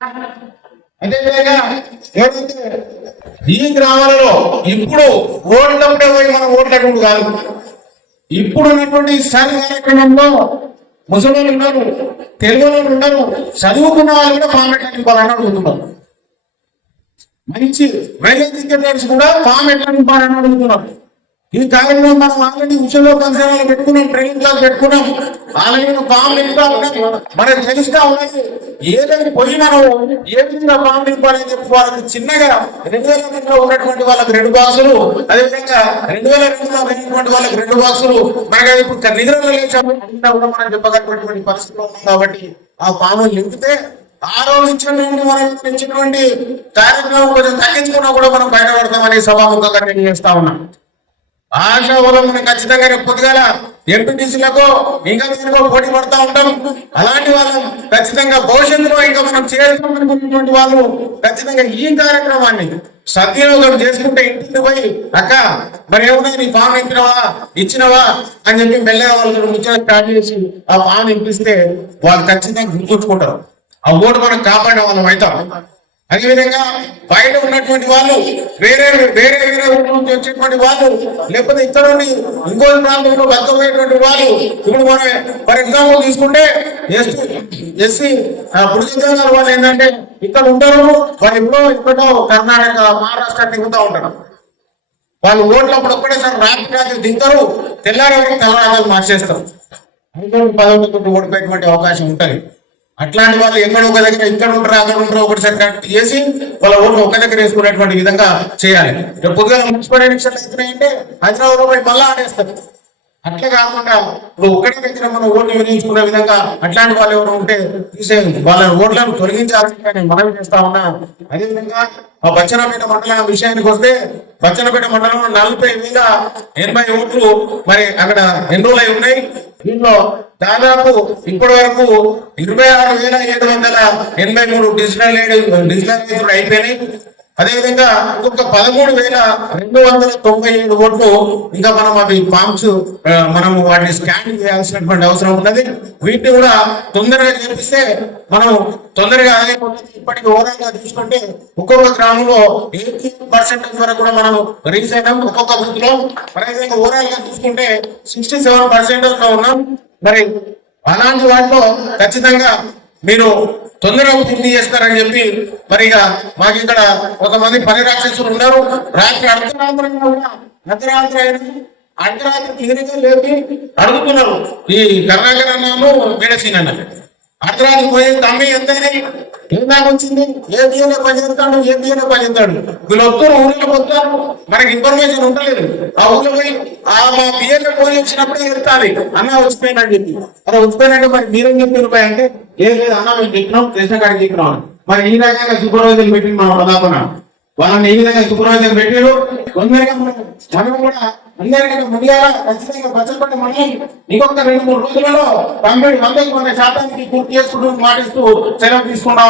అదేవిధంగా ఏదైతే ఈ గ్రామాలలో ఇప్పుడు ఓట్లప్పుడే పోయి మనం ఓట్లటువంటి కాదు, ఇప్పుడు ఉన్నటువంటి సర్వ కార్యక్రమంలో ముసలి ఉన్నారు, తెలుగు వాళ్ళు ఉన్నారు, చదువుకున్న వాళ్ళు కూడా ఫామ్ ఎట్లా నింపాలని అడుగుతున్నారు. మంచి రైల్వే క్రికెటర్స్ కూడా ఫామ్ ఎట్లా నింపాలని అడుగుతున్నారు. ఈ కార్యక్రమం మనం ఆల్రెడీ విషయంలో కన్సర్న్లు పెట్టుకున్నాం, ట్రైనింగ్ క్లాస్ పెట్టుకున్నాం, ఆల్రెడీ ఫామ్ నింపా మనకు తెలుస్తా ఉన్నది. ఏదైనా పోయి మనం ఏ విధంగా ఫామ్ నింపాలని చెప్పి వాళ్ళకి చిన్నగా 2002లో ఉన్నటువంటి వాళ్ళకి 2 బాక్సులు, అదేవిధంగా 2002లో ఉన్నటువంటి వాళ్ళకి 2 బాక్సులు, మనకి అది ఇప్పుడు నిద్రలో లేచినా కూడా మనం చెప్పగలిగినటువంటి పరిస్థితులు ఉన్నాం. కాబట్టి ఆ ఫామ్ నింపితే ఆ రోజు ఇచ్చినటువంటి మనం ఇచ్చినటువంటి కార్యక్రమం కొంచెం తగ్గించుకున్నా కూడా మనం బయటపడతామని సభాముఖంగా తెలియజేస్తా ఉన్నాం. ఆశావలం మనం ఖచ్చితంగా రేపు పొద్దుగాల ఎంపీటీసీలకు ఇంకా పోటీ పడతా ఉంటాం. అలాంటి వాళ్ళు ఖచ్చితంగా భవిష్యత్తులో ఇంకా మనం చేయాలనుకున్నటువంటి వాళ్ళు ఖచ్చితంగా ఈ కార్యక్రమాన్ని సద్వినియోగం చేసుకుంటే ఇంటికి పోయి అక్క మరి ఏమన్నా నీ ఫామ్ ఇచ్చినవా అని చెప్పి మెల్లగా వాళ్ళు ముచ్చట స్టార్ట్ చేసి ఆ ఫామ్ ఇంపిస్తే వాళ్ళు ఖచ్చితంగా గుర్తుంచుకుంటారు. ఆ ఓటు మనం కాపాడే వాళ్ళం అవుతాం. అదేవిధంగా బయట ఉన్నటువంటి వాళ్ళు వేరే వేరే వేరే ఊళ్ళ నుంచి వచ్చేటువంటి వాళ్ళు, లేకపోతే ఇక్కడ నుండి ఇంకో ప్రాంతంలో బతకపోయేటువంటి వాళ్ళు, ఇప్పుడు మనం ఫర్ ఎగ్జాంపుల్ తీసుకుంటే ఎస్సీ పురుషోత్తమ వాళ్ళు ఏంటంటే ఇక్కడ ఉంటారు, వాళ్ళు ఎప్పుడో కర్ణాటక మహారాష్ట్ర తిరుగుతూ ఉంటారు. వాళ్ళు ఓట్లప్పుడు ఒక్కడేసారి రాత్రి దిగుతారు, తెల్లారి వరకు తెల్లరాజాలు మార్చేస్తారు. 10 ఓడిపోయేటువంటి అవకాశం ఉంటుంది. అట్లాంటి వాళ్ళు ఎక్కడో ఒక దగ్గర ఇక్కడ ఉంటారు అక్కడ ఉంటారు ఒకటిసారి కరెక్ట్ చేసి వాళ్ళ ఓట్లు ఒక దగ్గర వేసుకునేటువంటి విధంగా చేయాలి. పొద్దుగా మున్సిపల్ ఎలక్షన్లు అవుతున్నాయంటే హైదరాబాద్ రూపాయి మళ్ళా ఆడేస్తారు. అట్లా కాకుండా ఇప్పుడు ఒక్కడి దగ్గర మనం ఓట్లు వినియోగించుకునే విధంగా అట్లాంటి వాళ్ళు ఎవరు ఉంటే తీసే వాళ్ళ ఓట్లను తొలగించాలని మనవి చేస్తా ఉన్నా. అదేవిధంగా ఆ బచ్చన్నపేట మండలం విషయానికి వస్తే బచ్చన్నపేట మండలంలో 40,080 ఓట్లు మరి అక్కడ ఎన్రోల్ అయి ఉన్నాయి. దీంట్లో దాదాపు ఇప్పటి వరకు 26,783 డిజిటల్ అయిపోయినాయి. అదేవిధంగా ఇంకొక 13,297 ఓట్లు ఇంకా మనం అవి ఫామ్స్ మనం వాటిని స్కాన్ చేయాల్సినటువంటి అవసరం ఉన్నది. వీటిని కూడా తొందరగా చేపిస్తే మనం తొందరగా ఇప్పటికి ఓవరాల్ గా చూసుకుంటే ఒక్కొక్క గ్రామంలో 80% వరకు కూడా మనం రీచ్ అయినాం. ఒక్కొక్క బూత్ లో అదేవిధంగా ఓవరాల్ గా చూసుకుంటే 67% లో ఉన్నాం. మరి అలాంటి వాటిలో ఖచ్చితంగా మీరు తొందరగా పూర్తి చేస్తారని చెప్పి మరి ఇక మాకు ఇక్కడ కొంతమంది పని రాక్షసులు ఉన్నారు. రాత్రి అర్ధరాత్రి క్లినికల్ లేపి అడుగుతున్నారు ఈ కర్ణాకర్ అన్నాము మెడిసిన్ అన్న. అర్ధరాత్రి పోయి తమ్మి ఎంతైనా ఏం దాకా వచ్చింది, ఏ బియ్యంలో పనిచేస్తాడు, ఏ బియ్యంలో పనిచేస్తాడు, వీళ్ళు వస్తారు ఊళ్ళో వస్తారు, మనకి ఇన్ఫర్మేషన్ ఉండలేదు. ఆ ఊళ్ళో పోయి మా బియ్యంలో పోయి వచ్చినప్పుడే వెళ్తారు అన్న వచ్చిపోయినాడు చెప్పి. అలా వచ్చిపోయినట్టు మరి మీరేం చెప్పి రూపాయి అంటే ఏం లేదు అన్న మేము చెప్పినాం, కృష్ణ గారికి చెప్పినాం. మరి ఈ రకంగా సూపర్వైజర్ పెట్టి మనం ప్రదాపన వాళ్ళని ఈ విధంగా సూపర్వైజర్ పెట్టారు. తొందరగా మనం కూడా అందరికంటే ముందుగా ఖచ్చితంగా బచ్చన్నపేట మండలం ఇంకొక 2-3 రోజులలో 90% పూర్తి చేసుకుంటూ మాటిస్తూ సెలవు తీసుకుంటాం.